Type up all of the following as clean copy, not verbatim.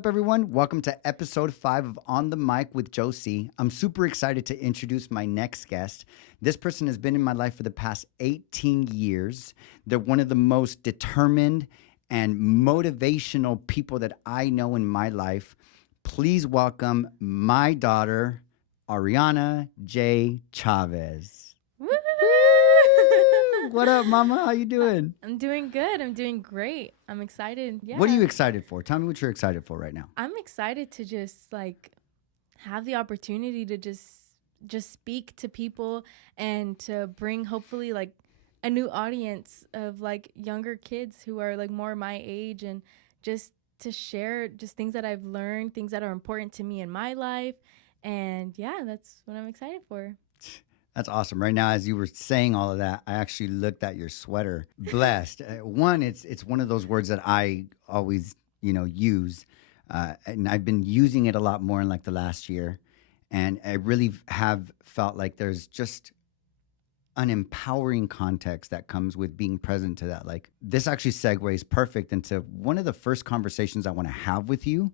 up, everyone? Welcome to episode 5 of On the Mic with Josie. I'm super excited to introduce my next guest. This person has been in my life for the past 18 years. They're one of the most determined and motivational people that I know in my life. Please welcome my daughter, Ahriana J Chavez. Woo! What up, mama? How you doing? I'm doing good. I'm doing great. I'm excited. Yeah. What are you excited for? Tell me what you're excited for right now. I'm excited to just have the opportunity to just speak to people and to bring hopefully a new audience of younger kids who are more my age, and just to share just things that I've learned, things that are important to me in my life. And yeah, that's what I'm excited for. That's awesome. Right now, as you were saying all of that, I actually looked at your sweater. Blessed. One, it's one of those words that I always, use. And I've been using it a lot more in the last year. And I really have felt like there's just an empowering context that comes with being present to that. This actually segues perfect into one of the first conversations I want to have with you,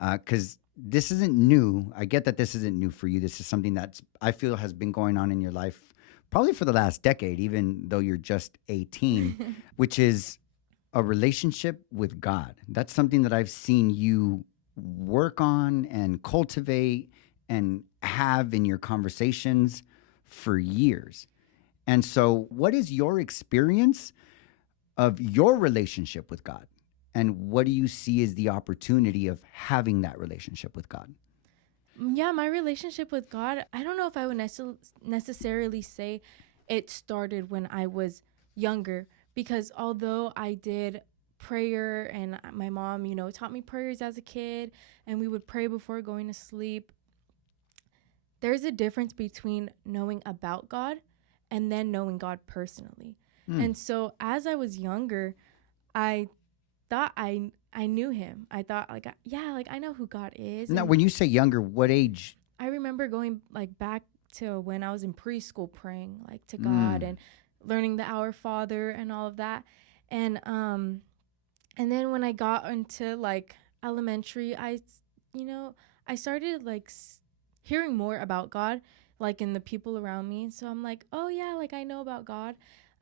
because this isn't new. I get that this isn't new for you. This is something that I feel has been going on in your life probably for the last decade, even though you're just 18, which is a relationship with God. That's something that I've seen you work on and cultivate and have in your conversations for years. And so what is your experience of your relationship with God? And what do you see as the opportunity of having that relationship with God? Yeah, my relationship with God, I don't know if I would necessarily say it started when I was younger, because although I did prayer and my mom, taught me prayers as a kid, and we would pray before going to sleep, there's a difference between knowing about God and then knowing God personally. And so as I was younger, I thought I knew him. I thought I know who God is. Now, when you say younger, what age? I remember going back to when I was in preschool, praying to God and learning the Our Father and all of that. And then when I got into elementary, I started hearing more about God in the people around me. So I'm oh yeah, I know about God.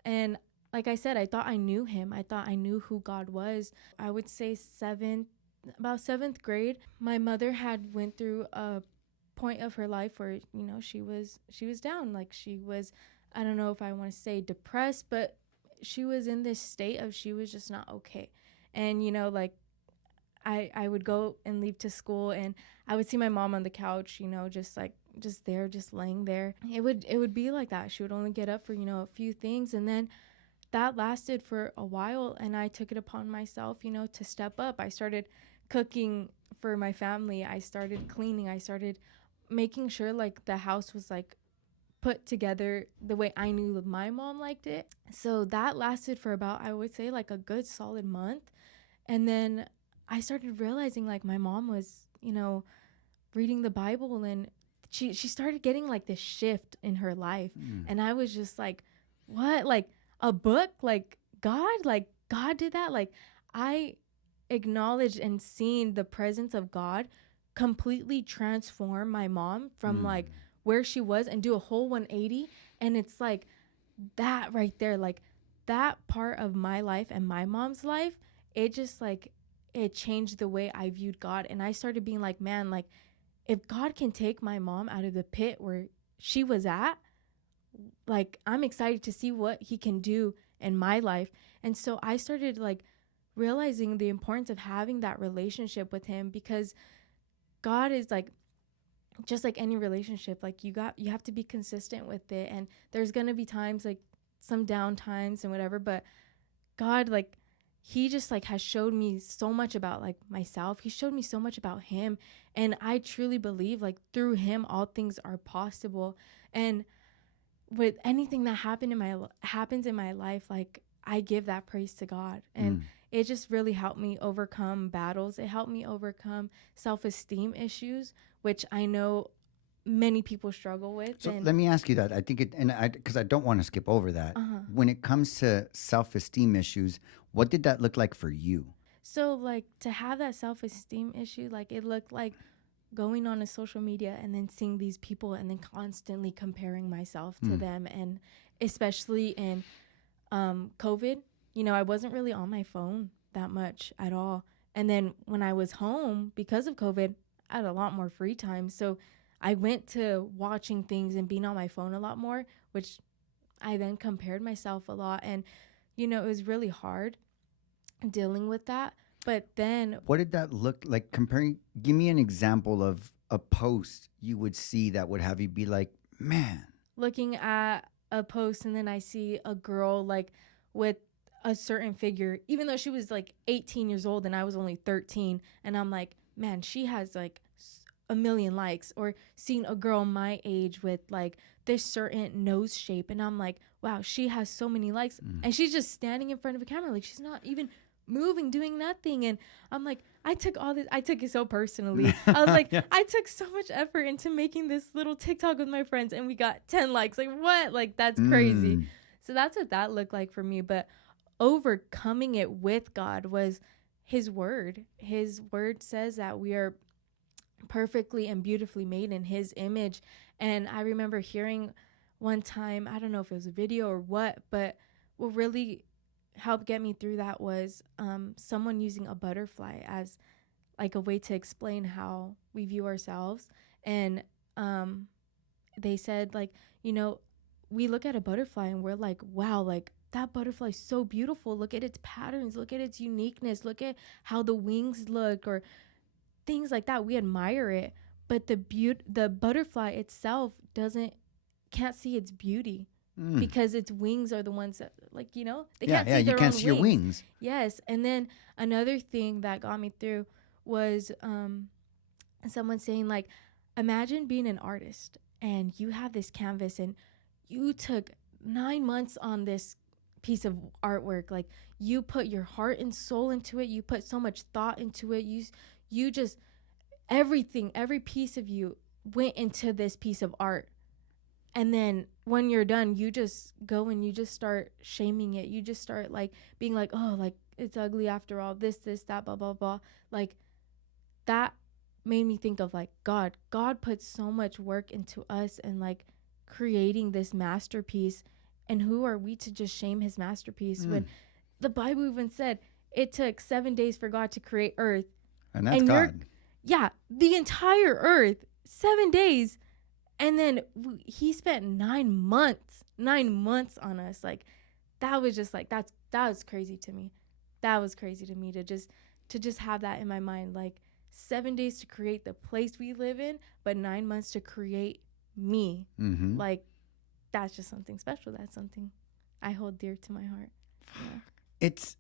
And like I said, I thought I knew him. I thought I knew who God was. I would say about seventh grade, my mother had went through a point of her life where, she was down. She was, I don't know if I want to say depressed, but she was in this state of she was just not okay. And, I would go and leave to school, and I would see my mom on the couch, just there, just laying there. It would be like that. She would only get up for, a few things, and then that lasted for a while, and I took it upon myself, to step up. I started cooking for my family. I started cleaning. I started making sure the house was put together the way I knew my mom liked it. So that lasted for about, I would say, a good solid month. And then I started realizing my mom was, reading the Bible, and she started getting this shift in her life. And I was just what? A book? God did that? I acknowledged and seen the presence of God completely transform my mom from where she was and do a whole 180. And it's that right there, that part of my life and my mom's life, it just it changed the way I viewed God. And I started being man, if God can take my mom out of the pit where she was at, I'm excited to see what he can do in my life. And so I started realizing the importance of having that relationship with him, because God is just like any relationship, you have to be consistent with it. And there's going to be times some down times and whatever, but God, he just has showed me so much about myself. He showed me so much about him. And I truly believe through him, all things are possible. And with anything that happens in my life, I give that praise to God. And it just really helped me overcome battles. It helped me overcome self-esteem issues, which I know many people struggle with. So let me ask you that. I think because I don't want to skip over that. When it comes to self-esteem issues, what did that look like for you? So like to have that self-esteem issue, like it looked like going on a social media and then seeing these people and then constantly comparing myself to them, and especially in COVID, you know, I wasn't really on my phone that much at all. And then when I was home because of COVID, I had a lot more free time. So I went to watching things and being on my phone a lot more, which I then compared myself a lot. And, you know, it was really hard dealing with that. But then What did that look like? Comparing, give me an example of a post you would see that would have you be like, man. looking at a post and then I see a girl like with a certain figure, even though she was like 18 years old and I was only 13. And I'm like, man, she has like a million likes. Or seeing a girl my age with like this certain nose shape. And I'm like, wow, she has so many likes. And she's just standing in front of a camera. Like she's not even moving, doing nothing. And I'm like, I took it so personally. I was like, Yeah. I took so much effort into making this little TikTok with my friends and we got 10 likes. Like what? Like that's crazy. So that's what that looked like for me. But overcoming it with God was his word. His word says that we are perfectly and beautifully made in his image. And I remember hearing one time, I don't know if it was a video or what, but what really helped get me through that was someone using a butterfly as like a way to explain how we view ourselves. And they said like, you know, we look at a butterfly and we're like, wow, like that butterfly is so beautiful. Look at its patterns, look at its uniqueness, look at how the wings look, or things like that. We admire it, but the butterfly itself can't see its beauty because its wings are the ones that, like, you know, they can't see you their can't own see your wings. wings. Yes. And then another thing that got me through was someone saying like, imagine being an artist and you have this canvas and you took 9 months on this piece of artwork. Like you put your heart and soul into it. You put so much thought into it. You just, everything, every piece of you went into this piece of art. And then when you're done, you just go and you just start shaming it. You just start like being like, oh, like it's ugly after all, this, that, blah, blah, blah. Like that made me think of like God. God put so much work into us and like creating this masterpiece. And who are we to just shame his masterpiece when the Bible even said it took 7 days for God to create earth. And that's God. Yeah, the entire earth, 7 days. And then he spent 9 months on us. Like that was just like, that was crazy to me. That was crazy to me to just have that in my mind. Like 7 days to create the place we live in, but 9 months to create me. Like that's just something special. That's something I hold dear to my heart. Yeah. It's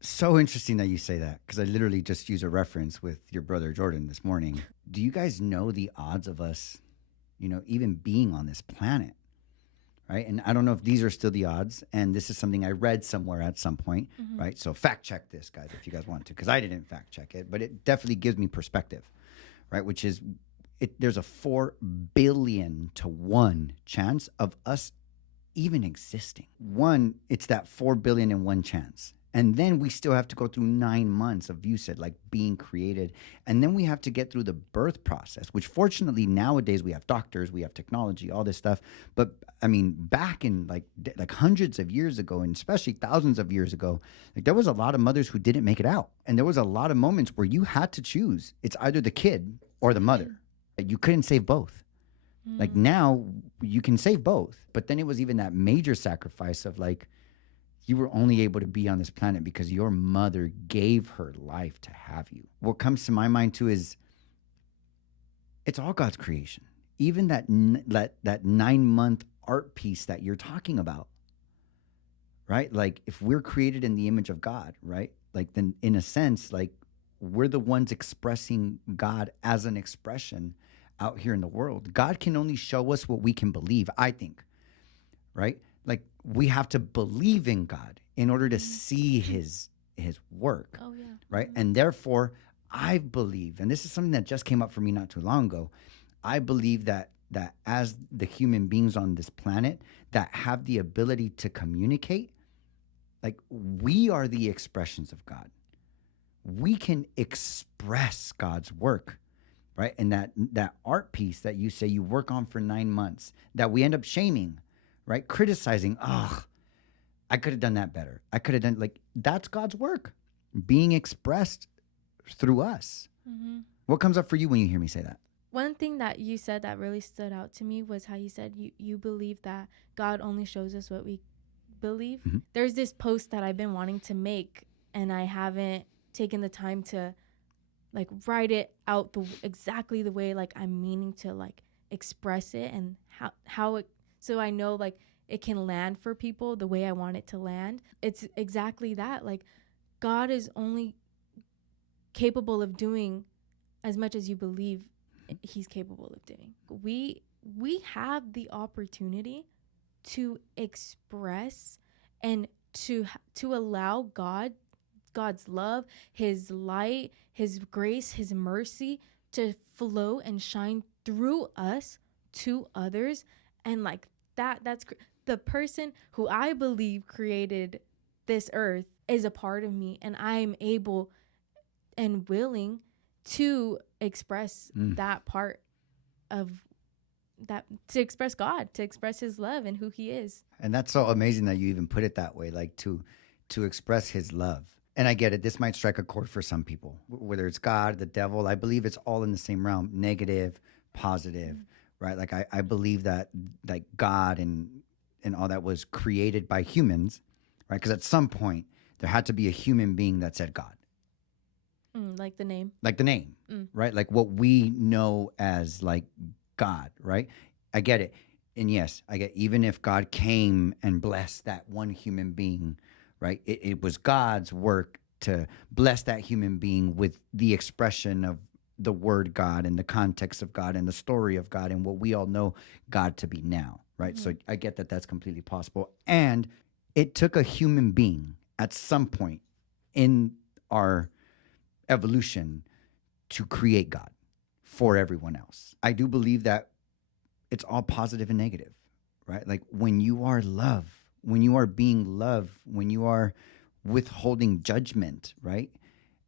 so interesting that you say that, because I literally just used a reference with your brother Jordan this morning. Do you guys know the odds of us, you know, even being on this planet? Right. And I don't know if these are still the odds. And this is something I read somewhere at some point. Right. So fact check this, guys, if you guys want to, because I didn't fact check it, but it definitely gives me perspective. Right. Which is there's a 4 billion to 1 chance of us even existing. One, it's that 4 billion and 1 chance. And then we still have to go through 9 months of, you said, like being created. And then we have to get through the birth process, which fortunately nowadays we have doctors, we have technology, all this stuff. But I mean, back in like hundreds of years ago, and especially thousands of years ago, like there was a lot of mothers who didn't make it out. And there was a lot of moments where you had to choose. It's either the kid or the mother. You couldn't save both. Like now you can save both. But then it was even that major sacrifice of like, you were only able to be on this planet because your mother gave her life to have you. What comes to my mind too is it's all God's creation. Even that 9-month art piece that you're talking about, right? Like if we're created in the image of God, right? Like then in a sense, like we're the ones expressing God as an expression out here in the world. God can only show us what we can believe, I think, right? Like we have to believe in God in order to see his work. Oh, yeah. Right. And therefore I believe, and this is something that just came up for me not too long ago. I believe that as the human beings on this planet that have the ability to communicate, like we are the expressions of God. we can express God's work, right? And that art piece that you say you work on for 9 months, that we end up shaming, right? Criticizing, oh, I could have done that better. I could have done, like, that's God's work being expressed through us. Mm-hmm. What comes up for you when you hear me say that? One thing that you said that really stood out to me was how you said you believe that God only shows us what we believe. Mm-hmm. There's this post that I've been wanting to make, and I haven't taken the time to like write it out exactly the way like I'm meaning to like express it, and how it, so I know like it can land for people the way I want it to land. It's exactly that. Like, God is only capable of doing as much as you believe he's capable of doing. We have the opportunity to express and to allow God's love, his light, his grace, his mercy to flow and shine through us to others. And like that's the person who I believe created this earth is a part of me, and I'm able and willing to express that part of that, to express God, to express his love and who he is. And that's so amazing that you even put it that way, like to express his love. And I get it. This might strike a chord for some people, whether it's God, the devil. I believe it's all in the same realm, negative, positive, right? Like I believe that like God and all that was created by humans, right? Because at some point there had to be a human being that said God. Like the name. Like the name, right? Like what we know as like God, right? I get it. And yes, I get, even if God came and blessed that one human being, right? It was God's work to bless that human being with the expression of the word God and the context of God and the story of God and what we all know God to be now, right? So I get that that's completely possible. And it took a human being at some point in our evolution to create God for everyone else. I do believe that it's all positive and negative, right? Like when you are love, when you are being love, when you are withholding judgment, right?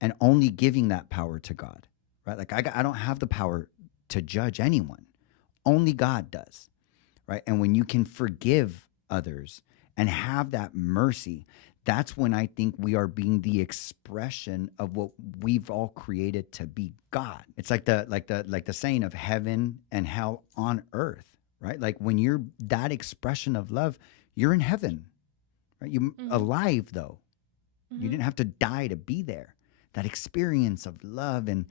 And only giving that power to God, right? Like I don't have the power to judge anyone. Only God does, right? And when you can forgive others and have that mercy, that's when I think we are being the expression of what we've all created to be God. It's like the saying of heaven and hell on earth, right? Like when you're that expression of love, you're in heaven, right? You alive though. You didn't have to die to be there. That experience of love and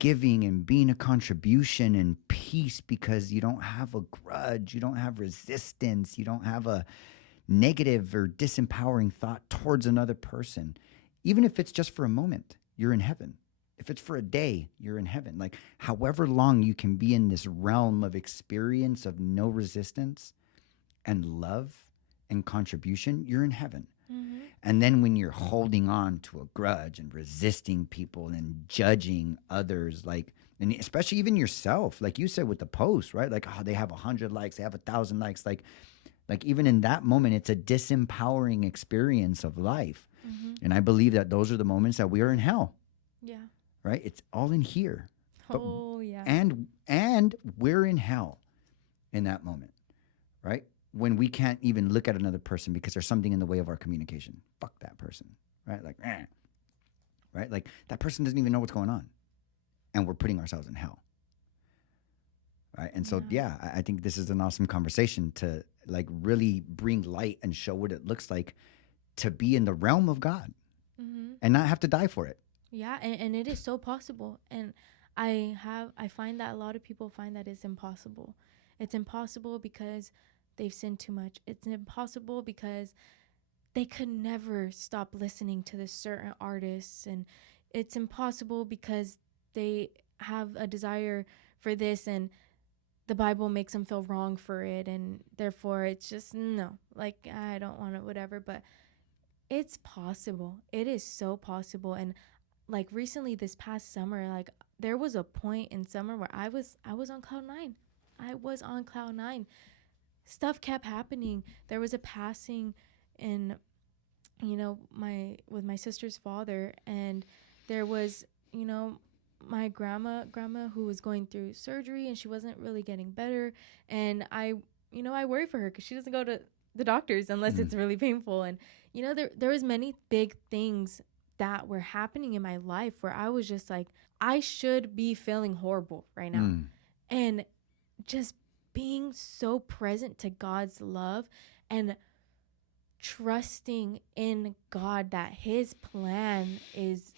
giving and being a contribution and peace, because you don't have a grudge, you don't have resistance, you don't have a negative or disempowering thought towards another person. Even if it's just for a moment, you're in heaven. If it's for a day, you're in heaven. Like however long you can be in this realm of experience of no resistance and love and contribution, you're in heaven. And then when you're holding on to a grudge and resisting people and judging others, like, and especially even yourself, like you said with the post, right? Like, oh, they have 100 likes, they have 1,000 likes. Like even in that moment, it's a disempowering experience of life. And I believe that those are the moments that we are in hell. Yeah. Right? It's all in here. Yeah. And we're in hell in that moment, right? When we can't even look at another person because there's something in the way of our communication. Fuck that person, right? Like, right? Like that person doesn't even know what's going on. And we're putting ourselves in hell. Right? And so, yeah, I think this is an awesome conversation to like really bring light and show what it looks like to be in the realm of God and not have to die for it. Yeah. And it is so possible. And I find that a lot of people find that it's impossible. It's impossible because they've sinned too much. It's impossible because they could never stop listening to this certain artists. And it's impossible because they have a desire for this and the Bible makes them feel wrong for it. And therefore it's just, no, like, I don't want it, whatever. But it's possible. It is so possible. And like recently this past summer, like there was a point in summer where I was on cloud nine. I was on cloud nine. Stuff kept happening. There was a passing in, with my sister's father, and there was, you know, my grandma who was going through surgery and she wasn't really getting better, and I, you know, I worry for her because she doesn't go to the doctors unless it's really painful. And you know, there was many big things that were happening in my life where I was just like, I should be feeling horrible right now. And just being so present to God's love and trusting in God that his plan is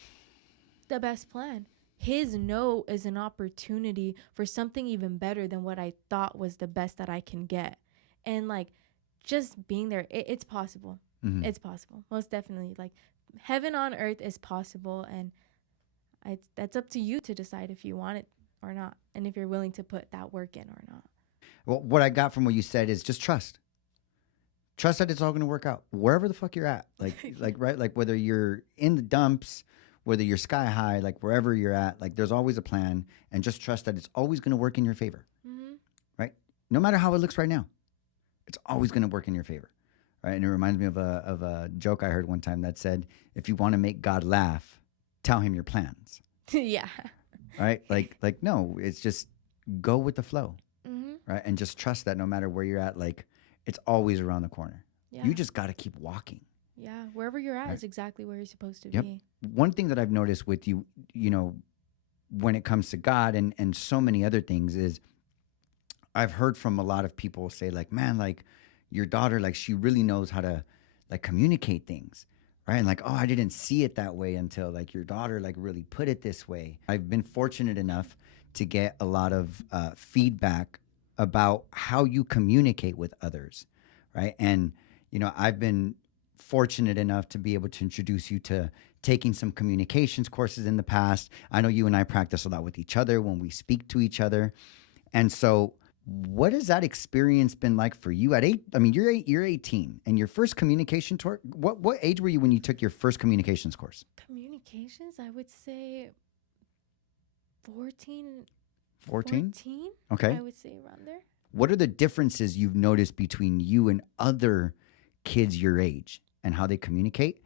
the best plan. His no is an opportunity for something even better than what I thought was the best that I can get. And like, just being there, it's possible. It's possible. Most definitely. Like, heaven on earth is possible. And that's up to you to decide if you want it or not. And if you're willing to put that work in or not. Well, what I got from what you said is just trust. Trust that it's all going to work out wherever the fuck you're at. Like right, like whether you're in the dumps, whether you're sky high, like wherever you're at, like there's always a plan, and just trust that it's always going to work in your favor. Right? No matter how it looks right now, it's always going to work in your favor. Right? And it reminds me of a joke I heard one time that said, if you want to make God laugh, tell him your plans. Yeah. Right? Like no, it's just go with the flow. Right? And just trust that no matter where you're at, like it's always around the corner. Yeah. You just got to keep walking. Yeah. Wherever you're at is exactly where you're supposed to be. One thing that I've noticed with you, you know, when it comes to God and so many other things is I've heard from a lot of people say like, man, like your daughter, like she really knows how to like communicate things. Right. And like, oh, I didn't see it that way until like your daughter like really put it this way. I've been fortunate enough to get a lot of feedback about how you communicate with others, right? And, you know, I've been fortunate enough to be able to introduce you to taking some communications courses in the past. I know you and I practice a lot with each other when we speak to each other. And so what has that experience been like for you at 8? I mean, you're 18 and your first communication tour, what age were you when you took your first communications course? Communications, I would say 14? Okay. I would say around there. What are the differences you've noticed between you and other kids your age and how they communicate?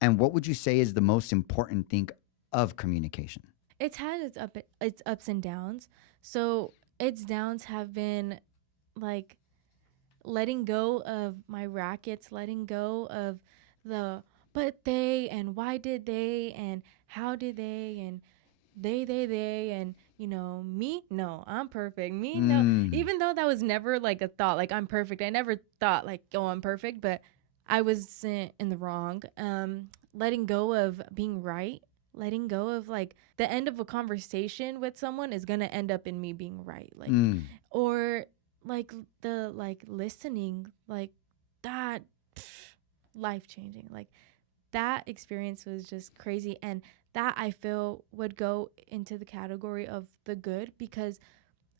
And what would you say is the most important thing of communication? It's had its ups and downs. So its downs have been like letting go of my rackets, letting go of the but they and why did they and how did they and they and you know, me, no, I'm perfect. Me, no. Even though that was never like a thought, like I'm perfect. I never thought like, oh, I'm perfect, but I was in the wrong. Letting go of being right, letting go of like the end of a conversation with someone is going to end up in me being right. Like, or like the like listening, like that, life changing. Like that experience was just crazy. And that I feel would go into the category of the good, because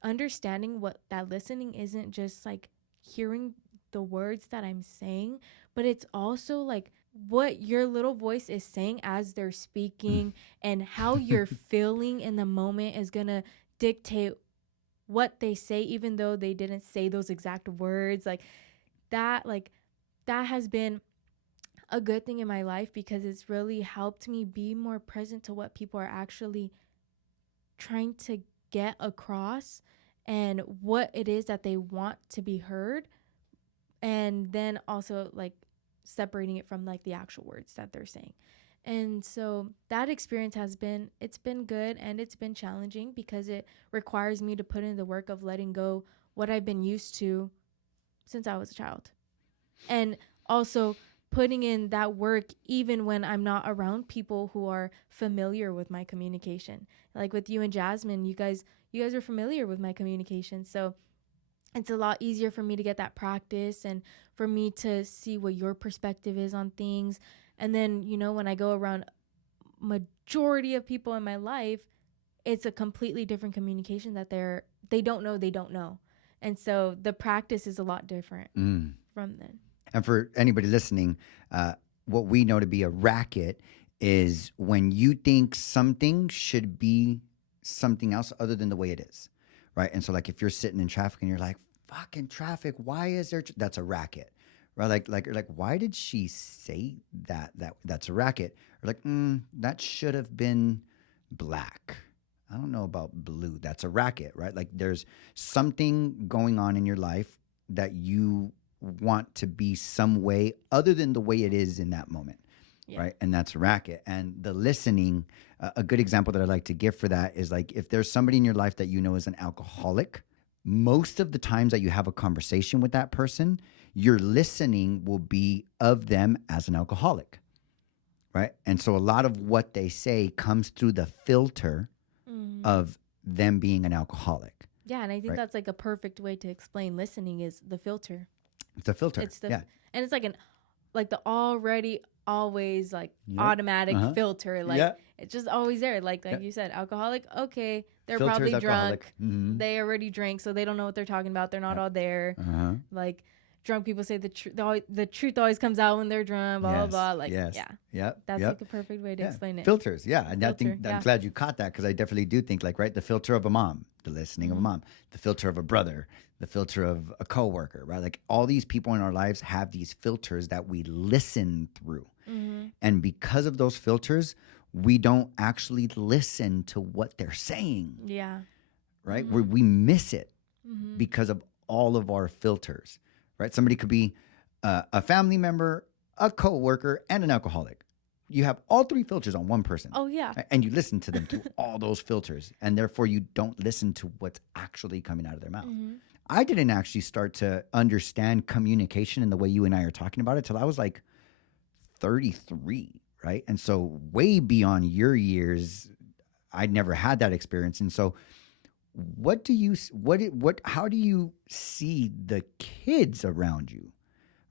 understanding what that listening isn't just like hearing the words that I'm saying, but it's also like what your little voice is saying as they're speaking and how you're feeling in the moment is going to dictate what they say, even though they didn't say those exact words. Like that has been a good thing in my life, because it's really helped me be more present to what people are actually trying to get across and what it is that they want to be heard, and then also like separating it from like the actual words that they're saying. And so that experience it's been good, and it's been challenging because it requires me to put in the work of letting go what I've been used to since I was a child, and also putting in that work even when I'm not around people who are familiar with my communication. Like with you and Jasmine, you guys are familiar with my communication. So it's a lot easier for me to get that practice and for me to see what your perspective is on things. And then, you know, when I go around majority of people in my life, it's a completely different communication that they don't know. And so the practice is a lot different from then. And for anybody listening, what we know to be a racket is when you think something should be something else other than the way it is, right? And so like if you're sitting in traffic and you're like, fucking traffic, why is there... That's a racket, right? Like, why did she say that's a racket? Or like, that should have been black. I don't know about blue. That's a racket, right? Like, there's something going on in your life that you want to be some way other than the way it is in that moment, Yeah. right? And that's a racket. And the listening, a good example that I like to give for that is like if there's somebody in your life that you know is an alcoholic, most of the times that you have a conversation with that person, your listening will be of them as an alcoholic, right? And so a lot of what they say comes through the filter of them being an alcoholic. Yeah, and I think right? that's like a perfect way to explain listening is the filter. It's a filter. It's the yeah. and it's like the already always like Yep. automatic filter. Like Yeah. it's just always there. Like Yep. you said, alcoholic. Okay, they're Filter is probably alcoholic. drunk. Mhm. They already drank, so they don't know what they're talking about. They're not Yep. all there. Uh-huh. Like drunk people say the truth. The truth always comes out when they're drunk. Blah Yes. blah blah. Like Yes. yeah, Yep. that's Yep. like a perfect way to explain it. Filters, yeah. And I think Filter, I'm yeah. glad you caught that because I definitely do think like, right, the filter of a mom, the listening of a mom, the filter of a brother, the filter of a coworker, right? Like all these people in our lives have these filters that we listen through. And because of those filters, we don't actually listen to what they're saying, Yeah. right? We miss it because of all of our filters, right? Somebody could be a family member, a coworker, and an alcoholic. You have all three filters on one person. Oh yeah. Right? And you listen to them through all those filters. And therefore, you don't listen to what's actually coming out of their mouth. I didn't actually start to understand communication in the way you and I are talking about it till I was like 33, right? And so way beyond your years, I'd never had that experience. And so how do you see the kids around you,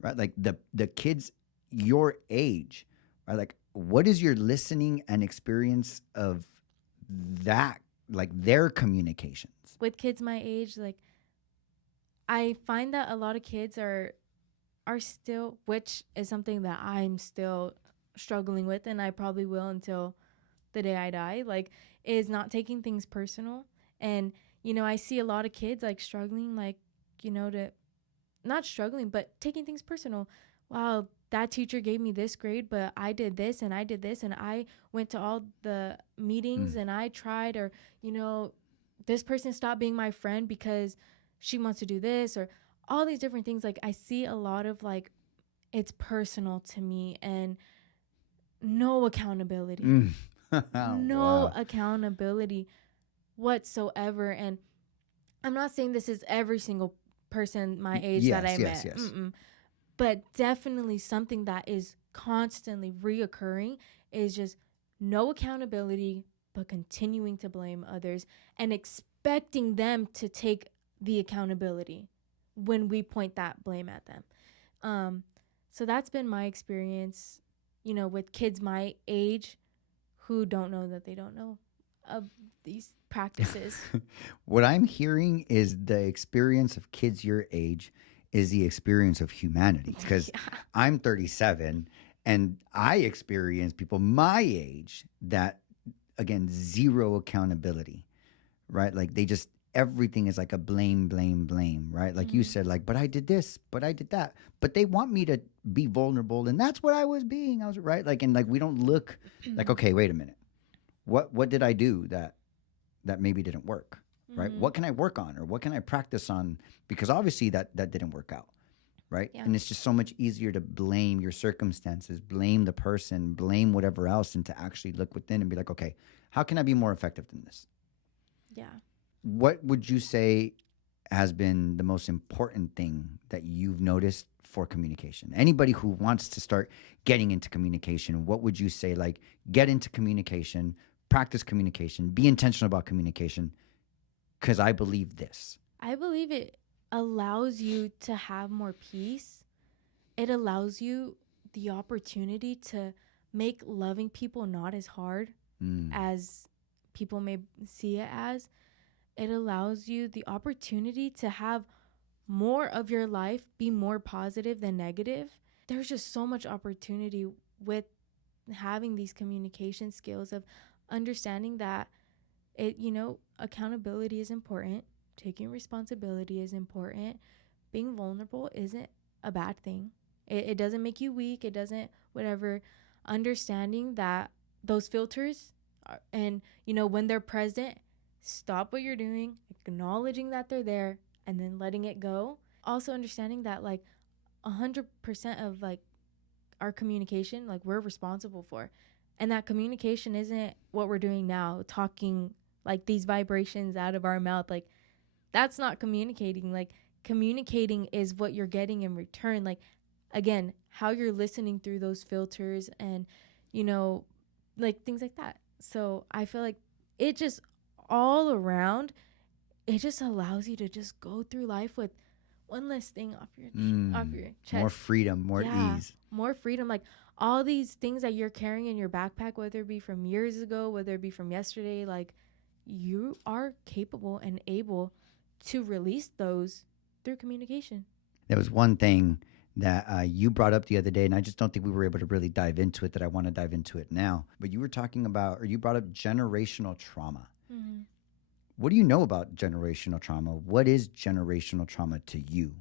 right? Like the kids your age, right? Like what is your listening and experience of that, like their communications? With kids my age, like I find that a lot of kids are still, which is something that I'm still struggling with, and I probably will until the day I die, like is not taking things personal. And I see a lot of kids like struggling, like to not struggling but taking things personal. Wow, that teacher gave me this grade, but I did this and I did this and I went to all the meetings and I tried, or this person stopped being my friend because she wants to do this, or all these different things. Like I see a lot of like it's personal to me and no accountability. No Wow. accountability whatsoever. And I'm not saying this is every single person my age that I met. Yes. But definitely something that is constantly reoccurring is just no accountability, but continuing to blame others and expecting them to take the accountability when we point that blame at them. So that's been my experience, with kids my age who don't know that they don't know of these practices. What I'm hearing is the experience of kids your age is the experience of humanity, because I'm 37 and I experience people my age that, again, zero accountability, right? Like they just, everything is like a blame, right? Like you said, like, but I did this, but I did that, but they want me to be vulnerable. And that's what I was right. Like, and like, we don't look like, okay, wait a minute. What did I do that maybe didn't work? Right? What can I work on, or what can I practice on? Because obviously that didn't work out, right? Yeah. And it's just so much easier to blame your circumstances, blame the person, blame whatever else, and to actually look within and be like, okay, how can I be more effective than this? Yeah. What would you say has been the most important thing that you've noticed for communication? Anybody who wants to start getting into communication, what would you say? Like, get into communication, practice communication, be intentional about communication. Because I believe this. I believe it allows you to have more peace. It allows you the opportunity to make loving people not as hard as people may see it as. It allows you the opportunity to have more of your life be more positive than negative. There's just so much opportunity with having these communication skills of understanding that accountability is important. Taking responsibility is important. Being vulnerable isn't a bad thing. It doesn't make you weak. It doesn't whatever. Understanding that those filters are, and when they're present, stop what you're doing, acknowledging that they're there, and then letting it go. Also understanding that like 100% of like our communication, like we're responsible for, and that communication isn't what we're doing now, talking like these vibrations out of our mouth. Like that's not communicating. Like communicating is what you're getting in return. Like again, how you're listening through those filters and like things like that. So I feel like it just all around, it just allows you to just go through life with one less thing off your chest. More freedom, more ease. More freedom. Like all these things that you're carrying in your backpack, whether it be from years ago, whether it be from yesterday, like you are capable and able to release those through communication. There was one thing that you brought up the other day, and I just don't think we were able to really dive into it, that I want to dive into it now. But you were talking about, or you brought up generational trauma. Mm-hmm. What do you know about generational trauma? What is generational trauma to you?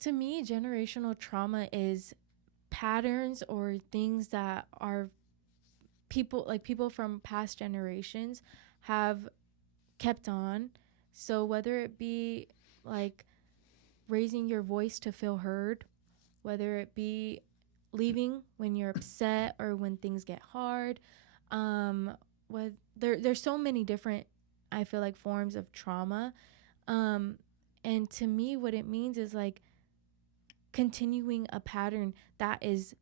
To me, generational trauma is patterns or things that are people from past generations have kept on. So whether it be like raising your voice to feel heard, whether it be leaving when you're upset or when things get hard, there's so many different, I feel like, forms of trauma. And to me, what it means is like continuing a pattern that is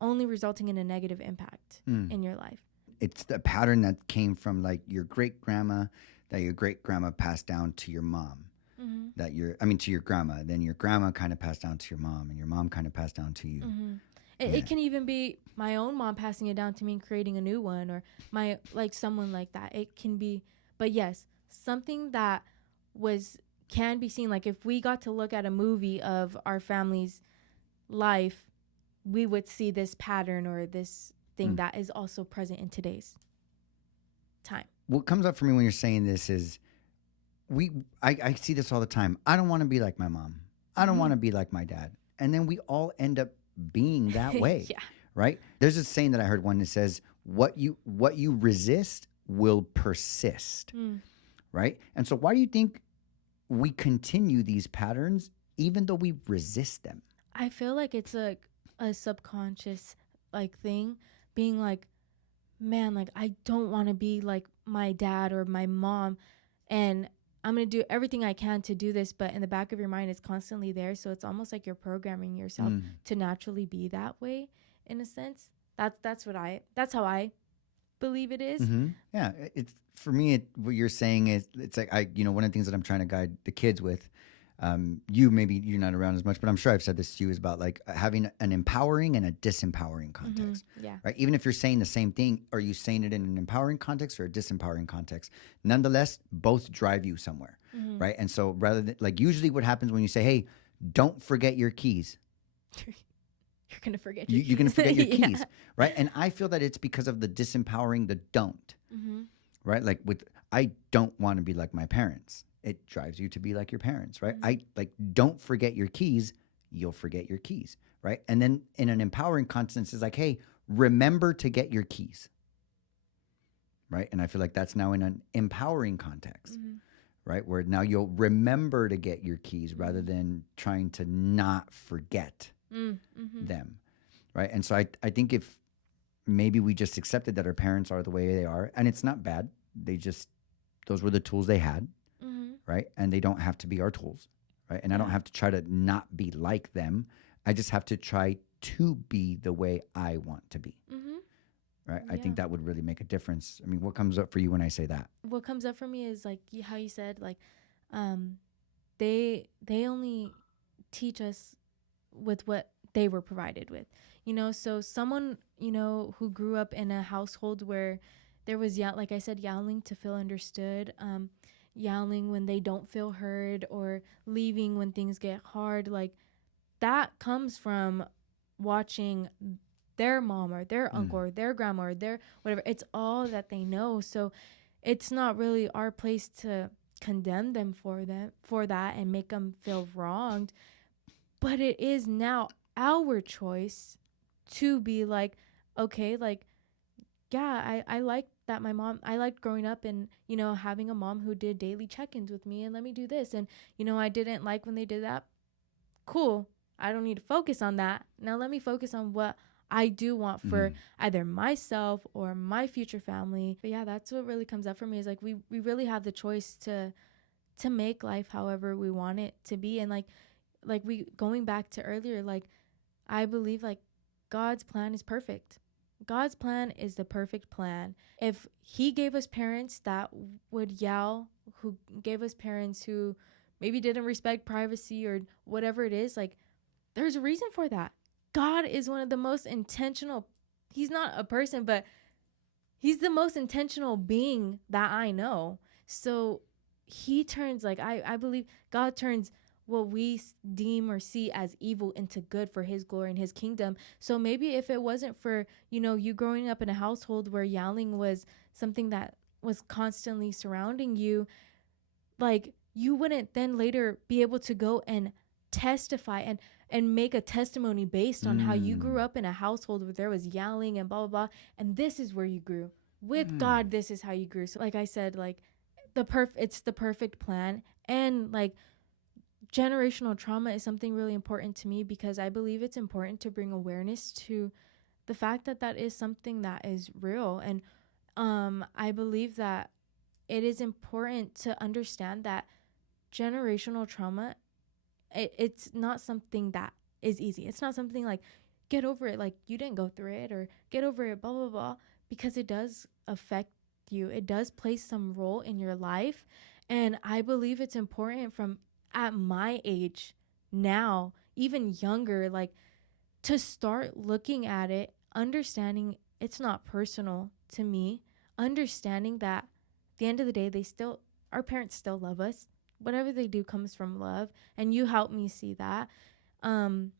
only resulting in a negative impact in your life. It's the pattern that came from like your great grandma, that your great grandma passed down to your mom. Mm-hmm. To your grandma. Then your grandma kind of passed down to your mom, and your mom kind of passed down to you. Mm-hmm. It can even be my own mom passing it down to me and creating a new one, or my like someone like that. It can be, but yes, something that can be seen. Like if we got to look at a movie of our family's life, we would see this pattern or this thing that is also present in today's time. What comes up for me when you're saying this is I see this all the time. I don't want to be like my mom. I don't want to be like my dad. And then we all end up being that way. Yeah. Right? There's a saying that I heard one that says, what you resist will persist. Right? And so why do you think we continue these patterns even though we resist them? I feel like it's a subconscious like thing, being like, man, like I don't want to be like my dad or my mom, and I'm going to do everything I can to do this, but in the back of your mind, it's constantly there. So it's almost like you're programming yourself to naturally be that way in a sense. That's how I believe it is. Mm-hmm. Yeah. It's for me, what you're saying is it's like, one of the things that I'm trying to guide the kids with, maybe you're not around as much, but I'm sure I've said this to you, is about like having an empowering and a disempowering context. Yeah. Right. Even if you're saying the same thing, are you saying it in an empowering context or a disempowering context? Nonetheless, both drive you somewhere. Right. And so rather than like usually what happens when you say, hey, don't forget your keys. You're going to forget your keys. You're going to forget your keys. Right. And I feel that it's because of the disempowering, the don't. Right. Like I don't want to be like my parents. It drives you to be like your parents, right? I like, don't forget your keys. You'll forget your keys, right? And then in an empowering context, it's like, hey, remember to get your keys, right? And I feel like that's now in an empowering context, right? Where now you'll remember to get your keys rather than trying to not forget them, right? And so I think if maybe we just accepted that our parents are the way they are, and it's not bad. Those were the tools they had. Right. And they don't have to be our tools. Right. And I don't have to try to not be like them. I just have to try to be the way I want to be. Right. Yeah. I think that would really make a difference. I mean, what comes up for you when I say that? What comes up for me is like how you said, like, they only teach us with what they were provided with, so someone, who grew up in a household where there was, like I said, yelling to feel understood, yelling when they don't feel heard, or leaving when things get hard, like that comes from watching their mom or their uncle or their grandma or their whatever. It's all that they know. So it's not really our place to condemn them for that and make them feel wronged. But it is now our choice to be like, okay, like, yeah, I like that my mom, I liked growing up and, having a mom who did daily check-ins with me and let me do this. And, I didn't like when they did that. Cool. I don't need to focus on that. Now let me focus on what I do want for either myself or my future family. But yeah, that's what really comes up for me is like, we really have the choice to make life however we want it to be. And like we going back to earlier, like I believe like God's plan is perfect. God's plan is the perfect plan. If he gave us parents that would yell, who gave us parents who maybe didn't respect privacy or whatever it is, like there's a reason for that. God is one of the most intentional, he's not a person, but he's the most intentional being that I know. So he turns, like, I believe God turns what we deem or see as evil into good for his glory and his kingdom. So maybe if it wasn't for, you growing up in a household where yelling was something that was constantly surrounding you, like you wouldn't then later be able to go and testify and make a testimony based on how you grew up in a household where there was yelling and blah, blah, blah. And this is where you grew. With God, this is how you grew. So like I said, like it's the perfect plan. And like generational trauma is something really important to me because I believe it's important to bring awareness to the fact that that is something that is real. And I believe that it is important to understand that generational trauma, it's not something that is easy. It's not something like get over it, like you didn't go through it, or get over it, blah, blah, blah, because it does affect you. It does play some role in your life. And I believe it's important from at my age now, even younger, like to start looking at it, understanding it's not personal to me, understanding that at the end of the day, our parents still love us. Whatever they do comes from love. And you help me see that. And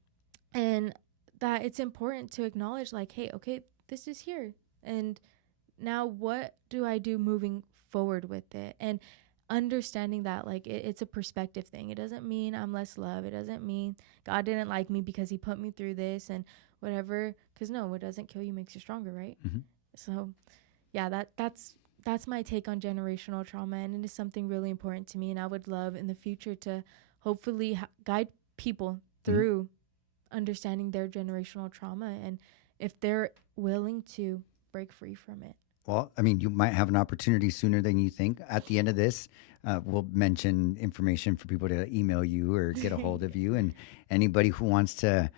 that it's important to acknowledge like, hey, okay, this is here. And now what do I do moving forward with it? And understanding that like it's a perspective thing. It doesn't mean I'm less loved. It doesn't mean God didn't like me because he put me through this and whatever. Because no, what doesn't kill you makes you stronger, right? So yeah, that's my take on generational trauma, and it is something really important to me. And I would love in the future to hopefully guide people through understanding their generational trauma, and if they're willing to break free from it. Well, I mean, you might have an opportunity sooner than you think. At the end of this, we'll mention information for people to email you or get a hold of you. And anybody who wants to,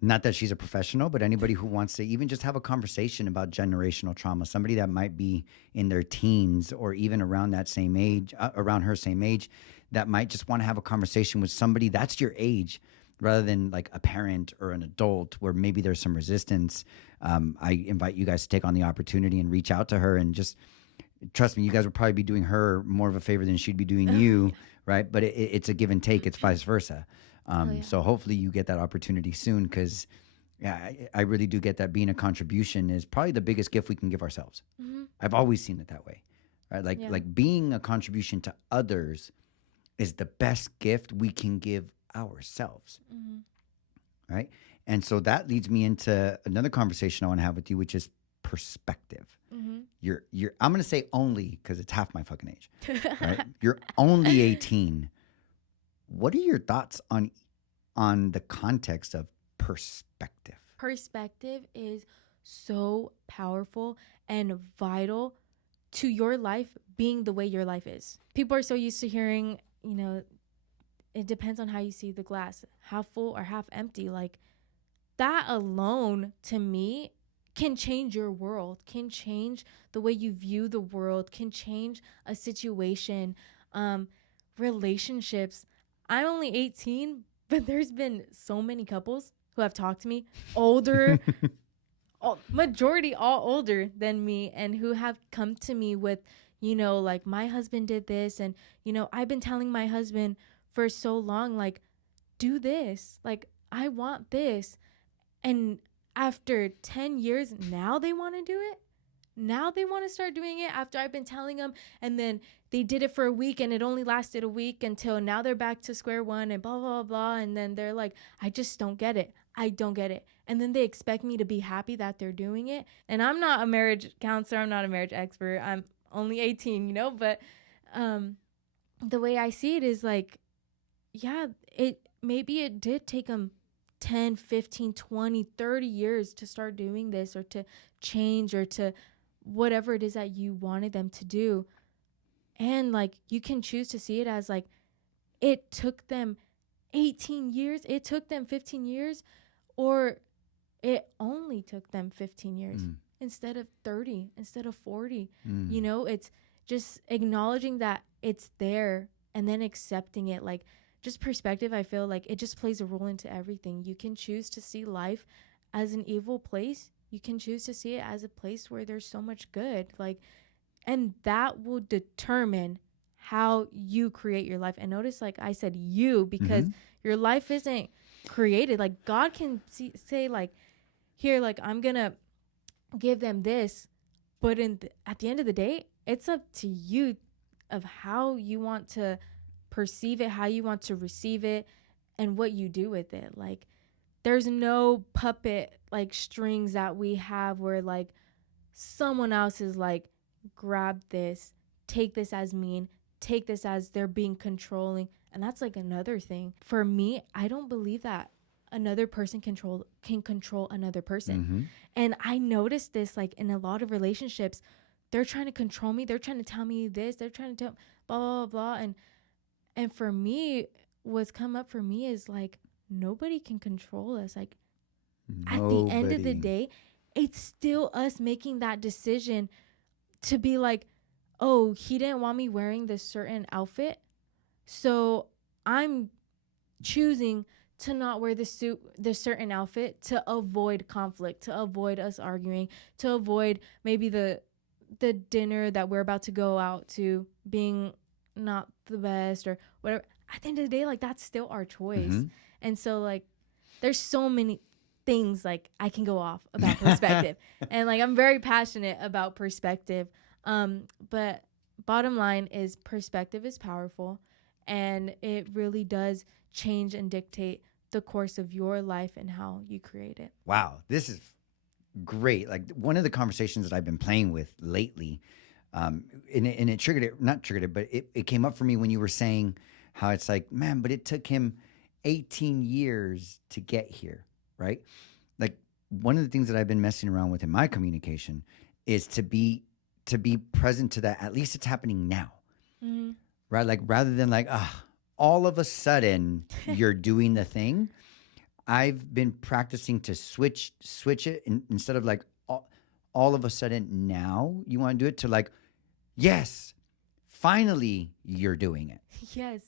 not that she's a professional, but anybody who wants to even just have a conversation about generational trauma, somebody that might be in their teens or even around that same age, around her same age, that might just want to have a conversation with somebody that's your age rather than like a parent or an adult where maybe there's some resistance. I invite you guys to take on the opportunity and reach out to her and just trust me, you guys would probably be doing her more of a favor than she'd be doing you, right? But it's a give and take. It's vice versa. So hopefully you get that opportunity soon because I really do get that being a contribution is probably the biggest gift we can give ourselves. I've always seen it that way, right? Like being a contribution to others is the best gift we can give ourselves, right? And so that leads me into another conversation I want to have with you, which is perspective. You're I'm going to say only because it's half my fucking age, right? You're only 18. What are your thoughts on the context of perspective? Perspective is so powerful and vital to your life being the way your life is. People are so used to hearing, it depends on how you see the glass, half full or half empty. Like that alone to me can change your world, can change the way you view the world, can change a situation, relationships. I'm only 18, but there's been so many couples who have talked to me, older, majority all older than me, and who have come to me with, like my husband did this. And, I've been telling my husband for so long, like, do this, like, I want this. And after 10 years, now they want to do it. now they want to start doing it after I've been telling them, and then they did it for a week and it only lasted a week until now they're back to square one and blah, blah, blah. And then they're like, I just don't get it. I don't get it. And then they expect me to be happy that they're doing it. And I'm not a marriage counselor. I'm not a marriage expert. I'm only 18, you know, but the way I see it is like, yeah, maybe it did take them 10, 15, 20, 30 years to start doing this or to change or to whatever it is that you wanted them to do. And like, you can choose to see it as like, it took them 18 years, it took them 15 years, or it only took them 15 years instead of 30, instead of 40. You know, it's just acknowledging that it's there and then accepting it. Like, just perspective, I feel like it just plays a role into everything. You can choose to see life as an evil place. You can choose to see it as a place where there's so much good. Like, and that will determine how you create your life. And notice, like I said, you, because your life isn't created. Like, God can say, like, here, like, I'm going to give them this. But at the end of the day, it's up to you of how you want to perceive it, how you want to receive it, and what you do with it. Like, there's no puppet, like, strings that we have where, like, someone else is like, grab this, take this as mean, take this as they're being controlling. And that's like another thing. For me, I don't believe that another person can control another person. And I noticed this, like, in a lot of relationships, they're trying to control me. They're trying to tell me this. They're trying to tell blah, blah, blah, blah. And for me, what's come up for me is like, nobody can control us. Like, at the end of the day, it's still us making that decision to be like, oh, he didn't want me wearing this certain outfit, so I'm choosing to not wear this certain outfit to avoid conflict, to avoid us arguing, to avoid maybe the dinner that we're about to go out to being not the best or whatever. At the end of the day, like, that's still our choice. And so, like, there's so many things, like, I can go off about perspective. And, like, I'm very passionate about perspective. But bottom line is, perspective is powerful, and it really does change and dictate the course of your life and how you create it. Wow, this is great. Like, one of the conversations that I've been playing with lately, and it triggered it, not triggered it, but it came up for me when you were saying how it's like, man, but it took him 18 years to get here, right? Like, one of the things that I've been messing around with in my communication is to be present to that. At least it's happening now, right? Like, rather than like, all of a sudden you're doing the thing. I've been practicing to switch it instead of like all of a sudden now you want to do it, to like, yes, finally you're doing it. Yes.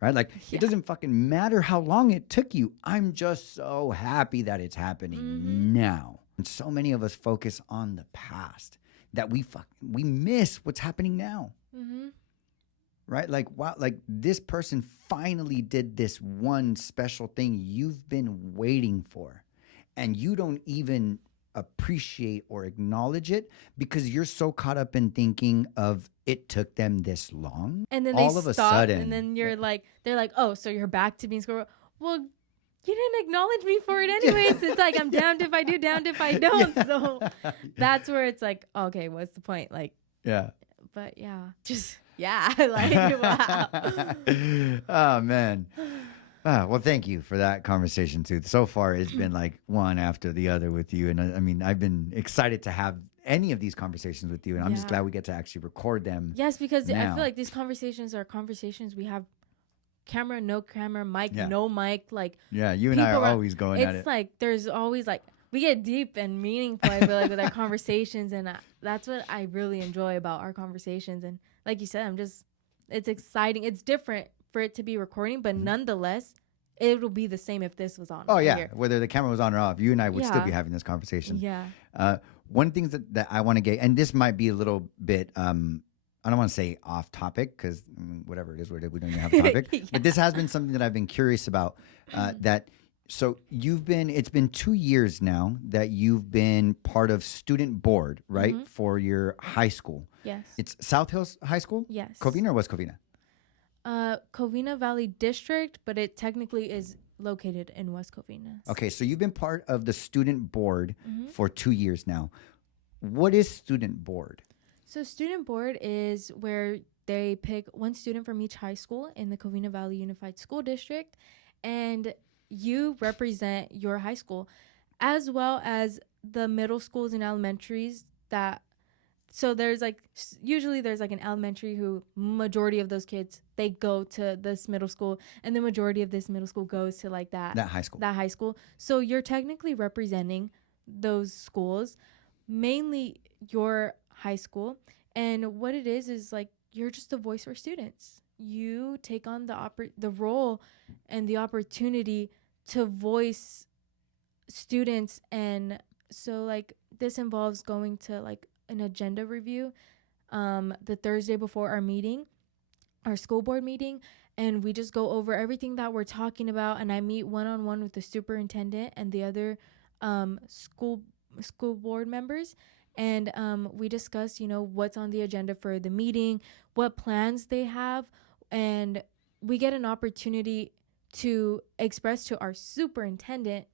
Right? Like, it doesn't fucking matter how long it took you. I'm just so happy that it's happening now. And so many of us focus on the past that we miss what's happening now. Right? Like, wow, like, this person finally did this one special thing you've been waiting for, and you don't even appreciate or acknowledge it because you're so caught up in thinking of it took them this long. And then all of a sudden, and then you're like, they're like, oh, so you're back to being squirrel. Well, you didn't acknowledge me for it anyways. It's like, I'm damned if I do, damned if I don't. So that's where it's like, okay, what's the point? Like, yeah. But yeah, just, yeah, like, wow. Oh, man. Well, thank you for that conversation, too. So far, it's been like one after the other with you. And I mean, I've been excited to have any of these conversations with you. And I'm just glad we get to actually record them. Yes, because now. I feel like these conversations are conversations we have camera, no camera, mic, no mic. Like, yeah, you and I are always going at it. It's like, there's always like, we get deep and meaningful, I feel like, with our conversations. And that's what I really enjoy about our conversations. And like you said, it's exciting. It's different for it to be recording, but nonetheless, it will be the same if this was on. Oh, yeah. Here. Whether the camera was on or off, you and I would still be having this conversation. Yeah. One thing that I want to get, and this might be a little bit, I don't want to say off topic, because whatever it is, we don't even have a topic. But this has been something that I've been curious about, that So it's been 2 years now that you've been part of student board, right? For your high school. Yes. It's South Hills High School? Yes. Covina or West Covina? Covina Valley District, but it technically is located in West Covina. Okay, so you've been part of the student board for 2 years now. What is student board? So student board is where they pick one student from each high school in the Covina Valley Unified School District, and you represent your high school, as well as the middle schools and elementaries that. So there's usually there's an elementary who majority of those kids, they go to this middle school, and the majority of this middle school goes to that high school. That high school. So you're technically representing those schools, mainly your high school. And what it is you're just a voice for students. You take on the role and the opportunity to voice students. And so this involves going to an agenda review the Thursday before our school board meeting, and we just go over everything that we're talking about, and I meet one-on-one with the superintendent and the other school board members, and we discuss what's on the agenda for the meeting, what plans they have, and we get an opportunity to express to our superintendent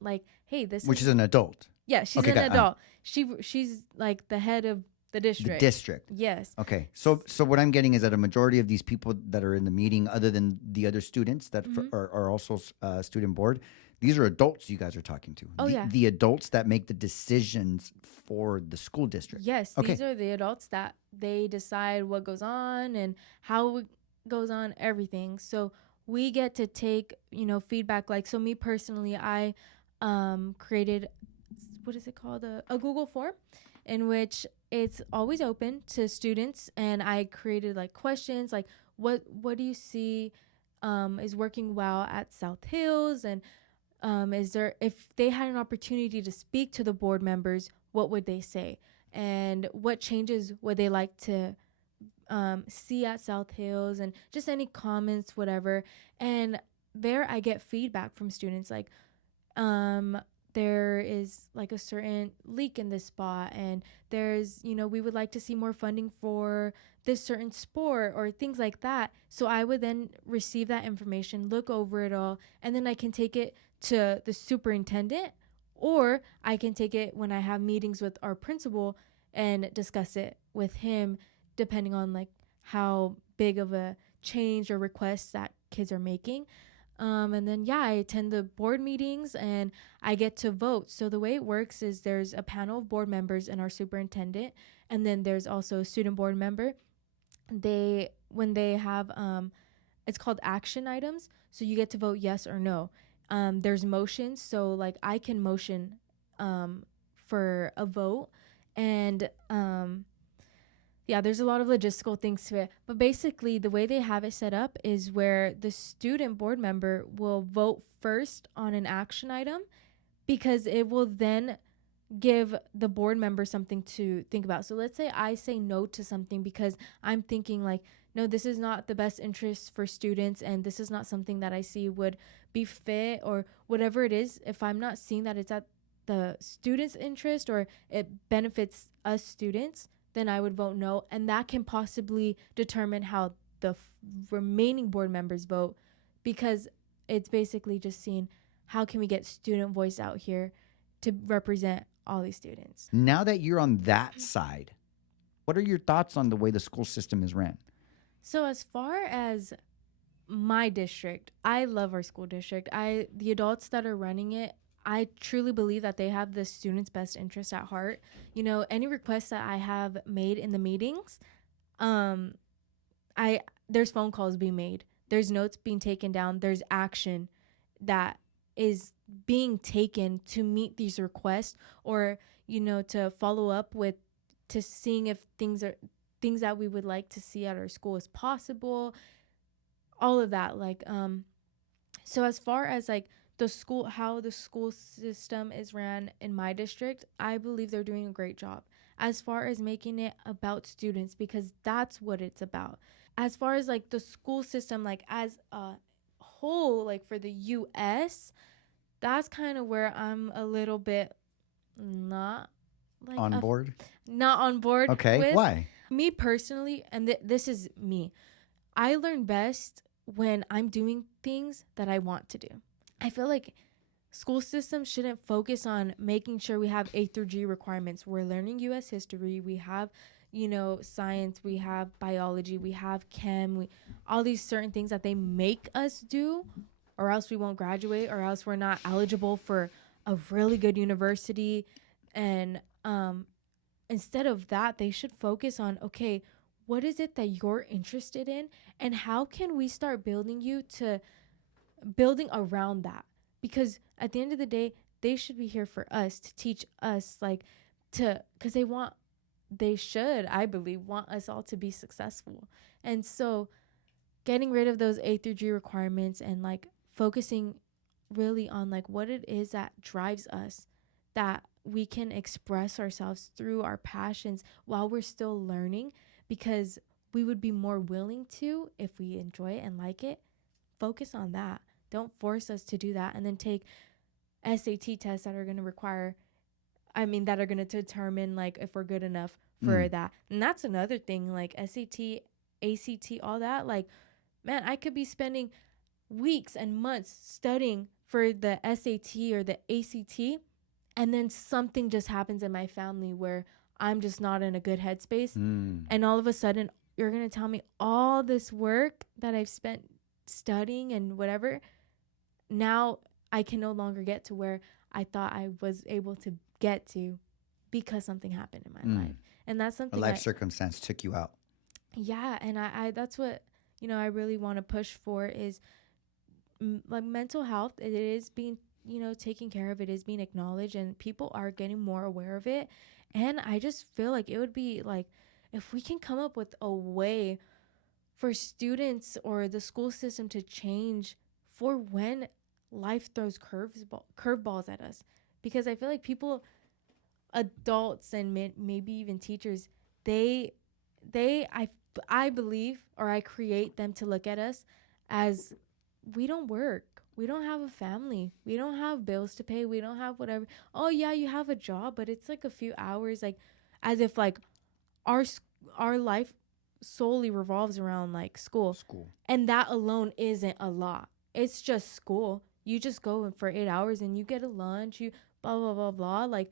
hey, which is an adult. Yeah, she's an adult. She's the head of the district. The district. Yes. Okay. So what I'm getting is that a majority of these people that are in the meeting, other than the other students that are also student board, these are adults you guys are talking to. Oh, yeah. The adults that make the decisions for the school district. Yes. Okay. These are the adults that they decide what goes on and how it goes on, everything. So we get to take, feedback. So me personally, I created, what is it called? A Google form in which it's always open to students. And I created questions what do you see is working well at South Hills? And is there, if they had an opportunity to speak to the board members, what would they say? And what changes would they like to see at South Hills? And just any comments, whatever. And there I get feedback from students there is a certain leak in this spot, and there's we would like to see more funding for this certain sport or things like that. So I would then receive that information, look over it all, and then I can take it to the superintendent, or I can take it when I have meetings with our principal and discuss it with him, depending on how big of a change or request that kids are making. And then, I attend the board meetings and I get to vote. So the way it works is there's a panel of board members and our superintendent, and then there's also a student board member. When they have, it's called action items. So you get to vote yes or no. There's motions. So I can motion for a vote, and there's a lot of logistical things to it. But basically, the way they have it set up is where the student board member will vote first on an action item, because it will then give the board member something to think about. So let's say I say no to something because I'm thinking no, this is not the best interest for students, and this is not something that I see would be fit, or whatever it is. If I'm not seeing that it's at the students' interest or it benefits us students, then I would vote no. And that can possibly determine how the remaining board members vote, because it's basically just seeing how can we get student voice out here to represent all these students. Now that you're on that side, what are your thoughts on the way the school system is ran? So as far as my district, I love our school district. The adults that are running it, I truly believe that they have the students' best interest at heart. Any requests that I have made in the meetings, there's phone calls being made. There's notes being taken down. There's action that is being taken to meet these requests, or, to follow up with, to seeing if things that we would like to see at our school is possible. All of that. So as far as how the school system is ran in my district, I believe they're doing a great job as far as making it about students, because that's what it's about. As far as the school system as a whole, for the US, that's kind of where I'm a little bit not like On board? not on board Okay. with. Why? Me personally, and this is me, I learn best when I'm doing things that I want to do. I feel like school systems shouldn't focus on making sure we have A through G requirements. We're learning US history, we have, science, we have biology, we have chem, all these certain things that they make us do, or else we won't graduate, or else we're not eligible for a really good university. And instead of that, they should focus on, okay, what is it that you're interested in, and how can we start building around that? Because at the end of the day, they should be here for us, to teach us, because they should, I believe, want us all to be successful. And so getting rid of those A through G requirements and focusing really on what it is that drives us, that we can express ourselves through our passions while we're still learning, because we would be more willing to, if we enjoy it and like it, focus on that. Don't force us to do that and then take SAT tests that are going to that are going to determine if we're good enough for that. And that's another thing, SAT, ACT, all that. Man, I could be spending weeks and months studying for the SAT or the ACT, and then something just happens in my family where I'm just not in a good headspace. And all of a sudden, you're going to tell me all this work that I've spent studying and whatever, now I can no longer get to where I thought I was able to get to because something happened in my life. And that's something a life circumstance took you out. Yeah. And I that's what, I really want to push for is mental health. It is being, taken care of. It is being acknowledged, and people are getting more aware of it. And I just feel like it would be if we can come up with a way for students or the school system to change for when life throws curveballs at us. Because I feel like people, adults and maybe even teachers, I believe, or I create them to look at us as we don't work. We don't have a family. We don't have bills to pay. We don't have whatever. Oh yeah, you have a job, but it's a few hours, as if our life solely revolves around school. And that alone isn't a lot. It's just school. You just go for 8 hours and you get a lunch, you blah blah blah blah,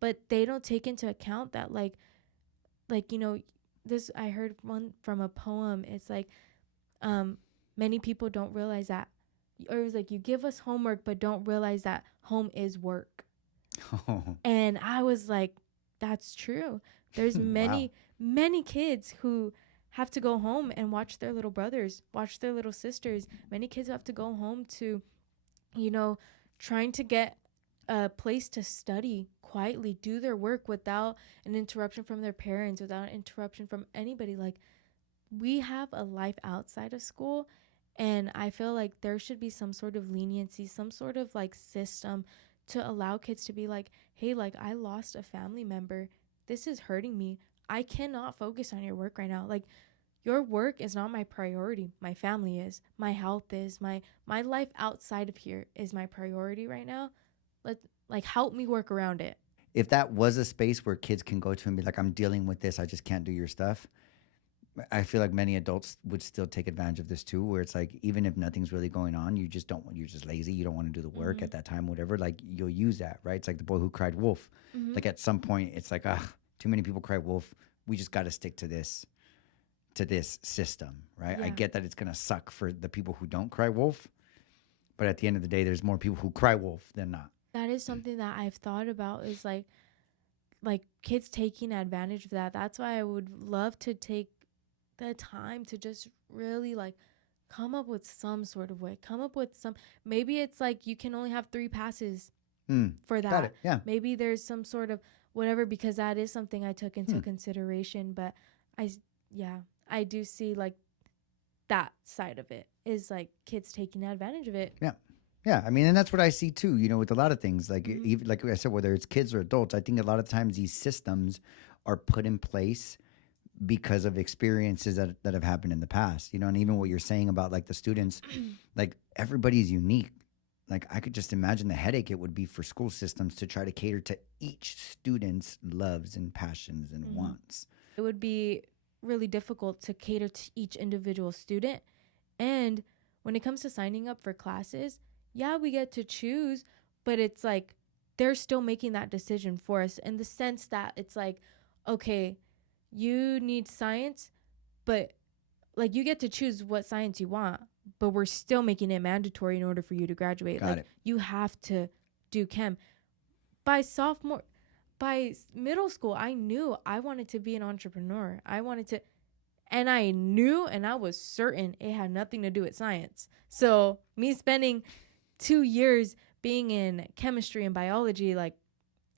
but they don't take into account that this, I heard one from a poem. It's many people don't realize that, or it was you give us homework but don't realize that home is work. And I was that's true. There's many kids who have to go home and watch their little brothers, watch their little sisters. Many kids have to go home to, trying to get a place to study quietly, do their work without an interruption from their parents, without an interruption from anybody. We have a life outside of school, and I feel like there should be some sort of leniency, some sort of system to allow kids to be hey, I lost a family member. This is hurting me. I cannot focus on your work right now. Your work is not my priority. My family is. My health is. My life outside of here is my priority right now. Help me work around it. If that was a space where kids can go to and be I'm dealing with this, I just can't do your stuff, I feel like many adults would still take advantage of this too, where it's even if nothing's really going on, you're just lazy, you don't want to do the work at that time, whatever, you'll use that, right? It's the boy who cried wolf. At some point it's too many people cry wolf, we just got to stick to this system, right? Yeah. I get that it's gonna suck for the people who don't cry wolf, but at the end of the day, there's more people who cry wolf than not. That is something that I've thought about, is kids taking advantage of that. That's why I would love to take the time to just really come up with some sort of way, come up with some, maybe it's you can only have 3 passes for that. Got it. Yeah. Maybe there's some sort of whatever, because that is something I took into consideration. But I do see that side of it is kids taking advantage of it. Yeah. Yeah, I mean, and that's what I see too, with a lot of things. Even like I said, whether it's kids or adults, I think a lot of times these systems are put in place because of experiences that have happened in the past, and even what you're saying about the students, everybody's unique. like I could just imagine the headache it would be for school systems to try to cater to each student's loves and passions and wants. It would be really difficult to cater to each individual student. And when it comes to signing up for classes, yeah, we get to choose, but it's like they're still making that decision for us in the sense that it's like, okay, you need science, but like you get to choose what science you want, but we're still making it mandatory in order for you to graduate. Got like it. you have to do chem. By middle school, I knew I wanted to be an entrepreneur. And I knew and I was certain it had nothing to do with science. So me spending 2 years being in chemistry and biology, like